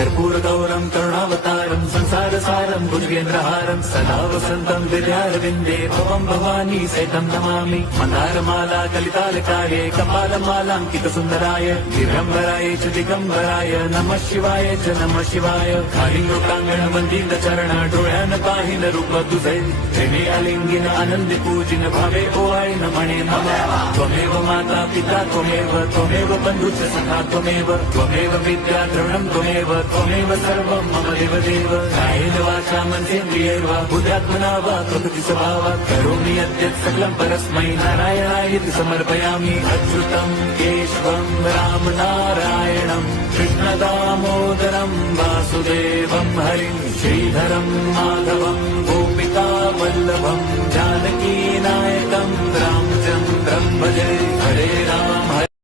कर्पूर गौरम करुणावतारम संसार सारम भुजगेंद्रहारम सदा वसंतम विद्यारविंदे भवम भवानी सहितं नमामि मंदारमाला कलितालकाये कपालमालांकित सुंदराय दिगंबराय च दिगंबराय नमः शिवाय च नमः शिवाय खाली लोकांगण मंदिर चरण डोळ्यान पाहिन रूप तुझे प्रेमे अलिंगिन आनंदी पूजिन भावे ओवाळीन म्हणे नमः त्वमेव माता पिता त्वमेव बंधुश्च सखा त्वमेव विद्या द्रविणं त्वमेव सर्वं मम देवदेव कायेन वाचा मनसेन्द्रियैर्वा बुद्ध्यात्मना वा प्रकृति स्वभावात् करोमि यद्यत् सकलं परस्मै नारायणायेति समर्पयामि अच्युतं केशवं राम नारायणं कृष्णदामोदरं वासुदेवं हरिं श्रीधरं माधवं गोपिका वल्लभं जानकी नायकं रामचन्द्रं भजे।